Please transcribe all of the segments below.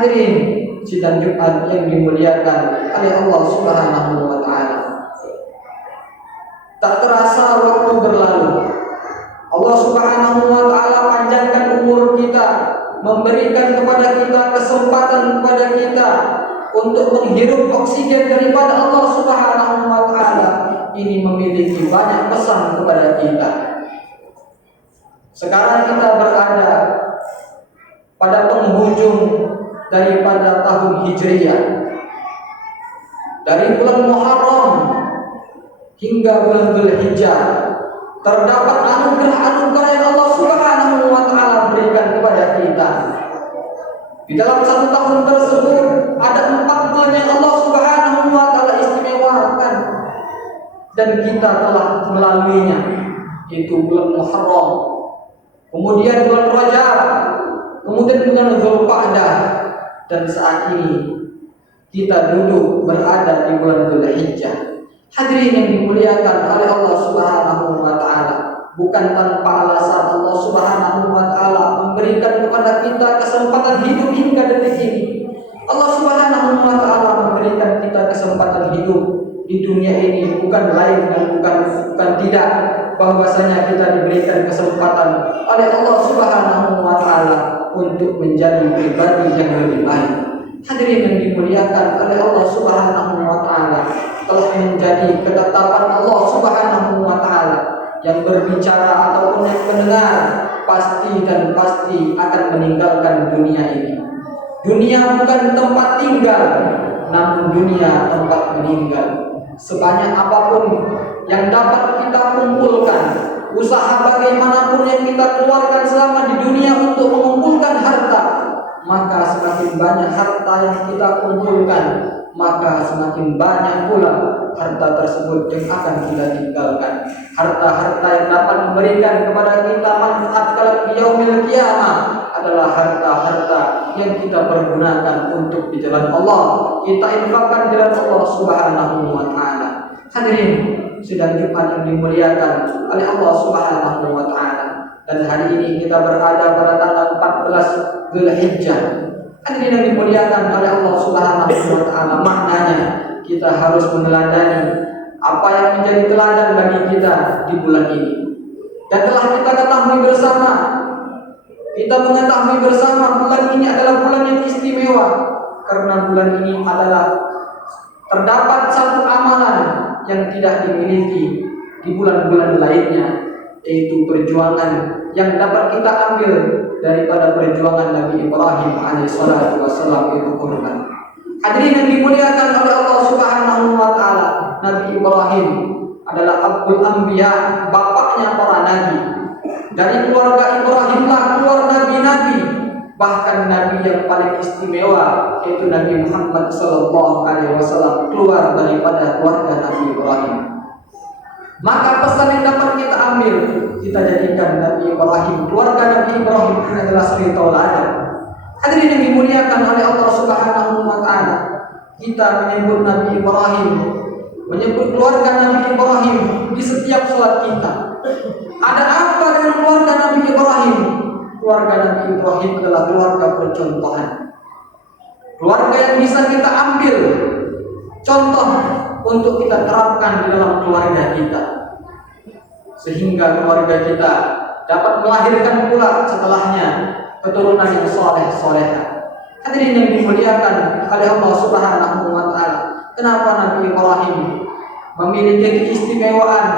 Hadirin sidang Jumat yang dimuliakan oleh Allah Subhanahu wa taala. Tak terasa waktu berlalu. Allah Subhanahu wa taala panjangkan umur kita, memberikan kepada kita kesempatan kepada kita untuk menghirup oksigen daripada Allah Subhanahu wa taala. Ini memiliki banyak pesan kepada kita. Sekarang kita berada pada penghujung daripada tahun Hijriyah. Dari bulan Muharram hingga bulan Dzulhijjah terdapat anugerah-anugerah yang Allah Subhanahu wa taala berikan kepada kita. Di dalam satu tahun tersebut ada 4 bulan yang Allah Subhanahu wa taala istimewakan dan kita telah melaluinya, yaitu bulan Muharram, kemudian bulan Rajab, kemudian bulan Dzulqa'dah, dan saat ini kita duduk berada di bulan Dzulhijjah. Hadirin yang dimuliakan oleh Allah Subhanahu wa taala, bukan tanpa alasan Allah Subhanahu wa taala memberikan kepada kita kesempatan hidup hingga detik ini. Allah Subhanahu wa taala memberikan kita kesempatan hidup di dunia ini bukan lain dan bukan tidak, bahwasanya kita diberikan kesempatan oleh Allah Subhanahu wa taala untuk menjadi pribadi yang lebih baik. Hadirin yang dimuliakan oleh Allah Subhanahu wa taala, telah menjadi ketetapan Allah Subhanahu wa taala yang berbicara ataupun yang mendengar pasti dan pasti akan meninggalkan dunia ini. Dunia bukan tempat tinggal, namun dunia tempat meninggal. Sebanyak apapun yang dapat kita kumpulkan, usaha bagaimanapun yang kita keluarkan selama di dunia untuk mengumpulkan harta, maka semakin banyak harta yang kita kumpulkan, maka semakin banyak pula harta tersebut yang akan kita tinggalkan. Harta-harta yang dapat memberikan kepada kita manfaat kelak di yaumil qiyamah adalah harta-harta yang kita pergunakan untuk di jalan Allah, kita infakkan di jalan Allah Subhanahu wa taala. Hadirin sidang Jumat yang dimuliakan oleh Allah Subhanahu wa taala, dan hari ini kita berada pada tanggal 14 Dzulhijjah. Hadirin yang dimuliakan oleh Allah Subhanahu wa taala, maknanya kita harus meneladani apa yang menjadi teladan bagi kita di bulan ini. Dan telah kita ketahui bersama, kita mengetahui bersama bulan ini adalah bulan yang istimewa, karena bulan ini adalah terdapat satu amalan yang tidak dimiliki di bulan-bulan lainnya, yaitu perjuangan yang dapat kita ambil daripada perjuangan Nabi Ibrahim alaihissalatu wassalam, itu kurban. Hadirin yang dimuliakan oleh Allah Subhanahu wa taala, Nabi Ibrahim adalah Abul Anbiya, bapaknya para nabi. Dari keluarga Ibrahimlah keluar nabi-nabi, bahkan nabi yang paling istimewa yaitu Nabi Muhammad sallallahu alaihi wasallam keluar daripada keluarga Nabi Ibrahim. Maka pesan yang dapat kita ambil, kita jadikan Nabi Ibrahim, keluarga Nabi Ibrahim adalah suri tauladan. Hadirin yang dimuliakan oleh Allah Subhanahu wa taala, kita menyebut Nabi Ibrahim, menyebut keluarga Nabi Ibrahim di setiap salat kita. Ada apa dengan keluarga Nabi Ibrahim? Keluarga Nabi Ibrahim adalah keluarga percontohan, keluarga yang bisa kita ambil contoh untuk kita terapkan di dalam keluarga kita, sehingga keluarga kita dapat melahirkan pula setelahnya keturunan yang soleh-soleha. Hadirin yang dimuliakan oleh Allah Subhanahu wa taala, kenapa Nabi Ibrahim memiliki keistimewaan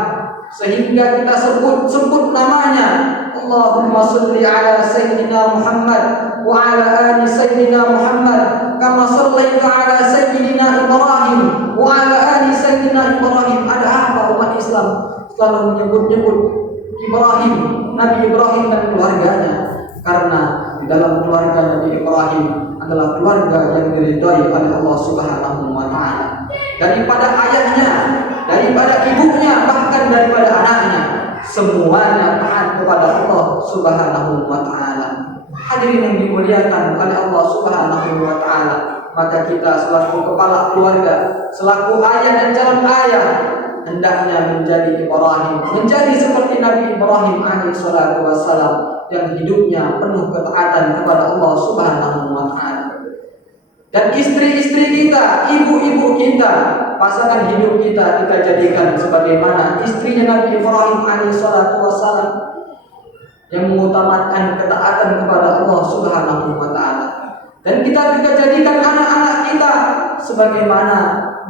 sehingga kita sebut namanya? Allahumma sholli ala sayyidina Muhammad wa ala ali sayyidina Muhammad kama shallaita ala sayyidina Ibrahim wa ala ali sayyidina Ibrahim. Ada apa umat Islam selalu menyebut-nyebut Ibrahim, Nabi Ibrahim dan keluarganya? Karena di dalam keluarga Nabi Ibrahim adalah keluarga yang diridhai oleh Allah Subhanahu wa taala. Daripada ayahnya, daripada ibunya, bahkan daripada anaknya, semuanya taat kepada Allah Subhanahu wa taala. Hadirin yang dimuliakan oleh Allah Subhanahu wa taala, maka kita selaku kepala keluarga, selaku ayah dan calon ayah, hendaknya menjadi Ibrahim, menjadi seperti Nabi Ibrahim alaihissalatu wassalam, yang hidupnya penuh ketaatan kepada Allah Subhanahu wa taala. Dan istri-istri kita, ibu-ibu kita, pasangan hidup kita jadikan sebagaimana istrinya Nabi Ibrahim alaihissalatu wassalam, yang mengutamakan ketaatan kepada Allah Subhanahu wa taala. Dan kita juga jadikan anak-anak kita sebagaimana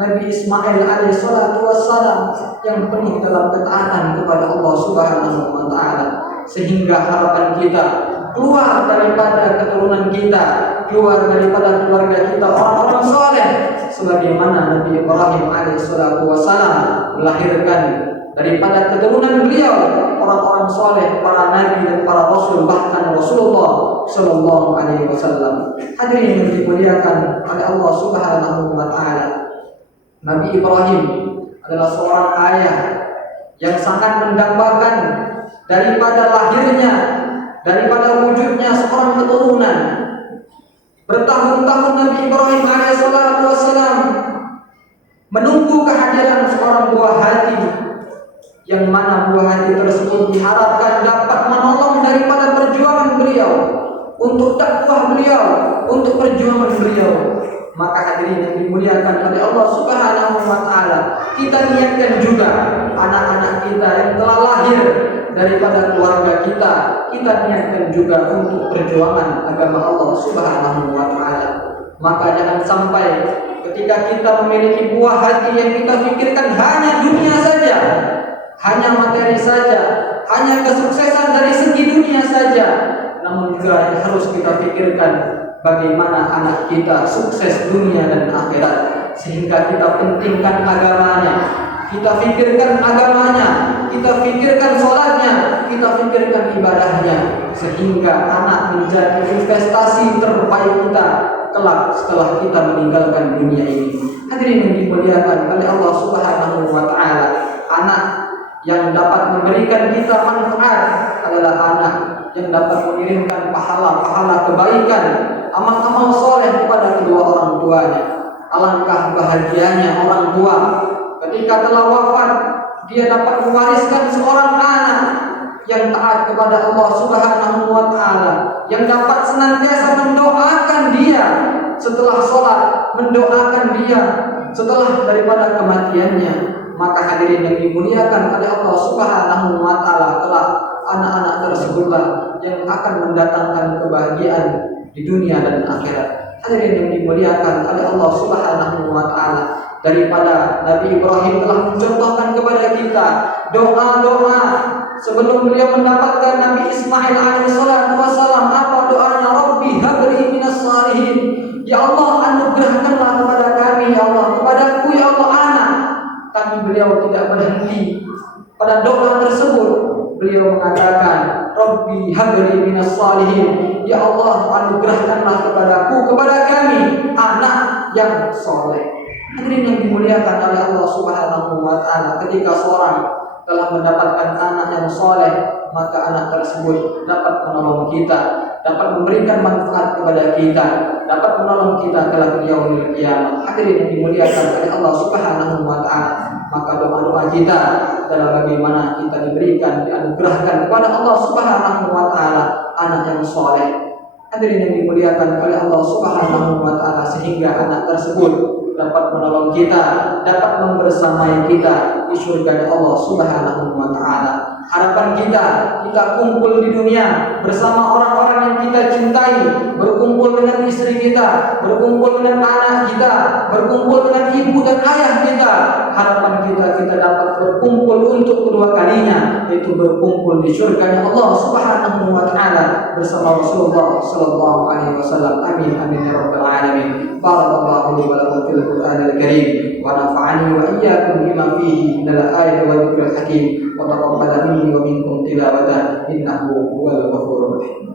Nabi Ismail alaihissalatu wassalam, yang penuh dalam ketaatan kepada Allah Subhanahu wa taala, sehingga harapan kita keluar daripada keturunan kita, keluar daripada keluarga kita orang-orang soleh, sebagaimana Nabi Ibrahim alaihissalatu wassalam melahirkan daripada keturunan beliau orang-orang soleh, para nabi dan para rasul, bahkan Rasulullah Sallallahu Alaihi Wasallam. Hadirin yang dimuliakan oleh Allah Subhanahu Wa Taala, Nabi Ibrahim adalah seorang ayah yang sangat mendambakan daripada lahirnya, daripada wujudnya seorang keturunan. Bertahun-tahun Nabi Ibrahim alaihissalam menunggu kehadiran seorang buah hati, yang mana buah hati tersebut diharapkan dapat menolong daripada perjuangan beliau, untuk dakwah beliau, untuk perjuangan beliau. Maka hadirin yang dimuliakan oleh Allah Subhanahu wa taala, kita niatkan juga anak-anak kita yang telah lahir daripada keluarga kita niatkan juga untuk perjuangan agama Allah Subhanahu wa taala. Maka jangan sampai ketika kita memiliki buah hati yang kita pikirkan hanya dunia saja, hanya materi saja, hanya kesuksesan dari segi dunia saja, namun juga yang harus kita pikirkan bagaimana anak kita sukses dunia dan akhirat, sehingga kita pentingkan agamanya, kita pikirkan agamanya, kita pikirkan sholatnya, kita pikirkan ibadahnya, sehingga anak menjadi investasi terbaik kita kelak setelah kita meninggalkan dunia ini. Hadirin yang dimuliakan oleh Allah Subhanahu wa taala, anak yang dapat memberikan kita manfaat adalah anak yang dapat mengirimkan pahala-pahala kebaikan, amal-amal soleh kepada kedua orang tuanya. Alangkah bahagianya orang tua ketika telah wafat, dia dapat mewariskan seorang anak yang taat kepada Allah Subhanahu wa taala, yang dapat senantiasa mendoakan dia setelah sholat, mendoakan dia setelah daripada kematiannya. Maka hadirin yang dimuliakan oleh Allah Subhanahu wa taala, kelak anak-anak tersebutlah yang akan mendatangkan kebahagiaan di dunia dan akhirat. Hadirin yang dimuliakan oleh Allah Subhanahu wa taala, daripada Nabi Ibrahim telah mencontohkan kepada kita doa-doa sebelum beliau mendapatkan Nabi Ismail alaihissalatu wassalam. Apa doanya? Rabbi habli minas salihin, ya Allah anugerahkanlah kepada kami, ya Allah, kepadaku ya Allah anak. Tapi beliau tidak berhenti pada doa tersebut. Beliau mengatakan, Rabbi habli minas salihin, ya Allah anugerahkanlah kepadaku, kepada kami anak yang soleh. Hadirin yang dimuliakan oleh Allah Subhanahu wa taala, ketika seorang telah mendapatkan anak yang soleh, maka anak tersebut dapat menolong kita, dapat memberikan manfaat kepada kita, dapat menolong kita kelak di yaumil qiyamah. Hadirin yang dimuliakan oleh Allah Subhanahu wa taala, maka doa-doa kita adalah bagaimana kita diberikan, dianugerahkan kepada Allah Subhanahu wa taala anak yang soleh. Hadirin yang dimuliakan oleh Allah Subhanahu wa taala, sehingga anak tersebut dapat menolong kita, dapat membersamai kita di surga Allah Subhanahu wa taala. Harapan kita kumpul di dunia bersama orang-orang yang kita cintai, berkumpul dengan istri kita, berkumpul dengan anak kita, berkumpul dengan ibu dan ayah kita. Harapan kita dapat berkumpul untuk kedua kalinya, yaitu berkumpul di surga Allah Subhanahu wa taala bersama Rasulullah sallallahu alaihi wasallam. Amin amin ya rabbal alamin. Barakallahu li wa lakum fil Qur'anil karim, wa nafa'ani wa iyyakum bima fihi minal ayati wa dzikril hakim, wa taqabbal minni wa minkum tilawatan innahu huwal ghafurur rahim.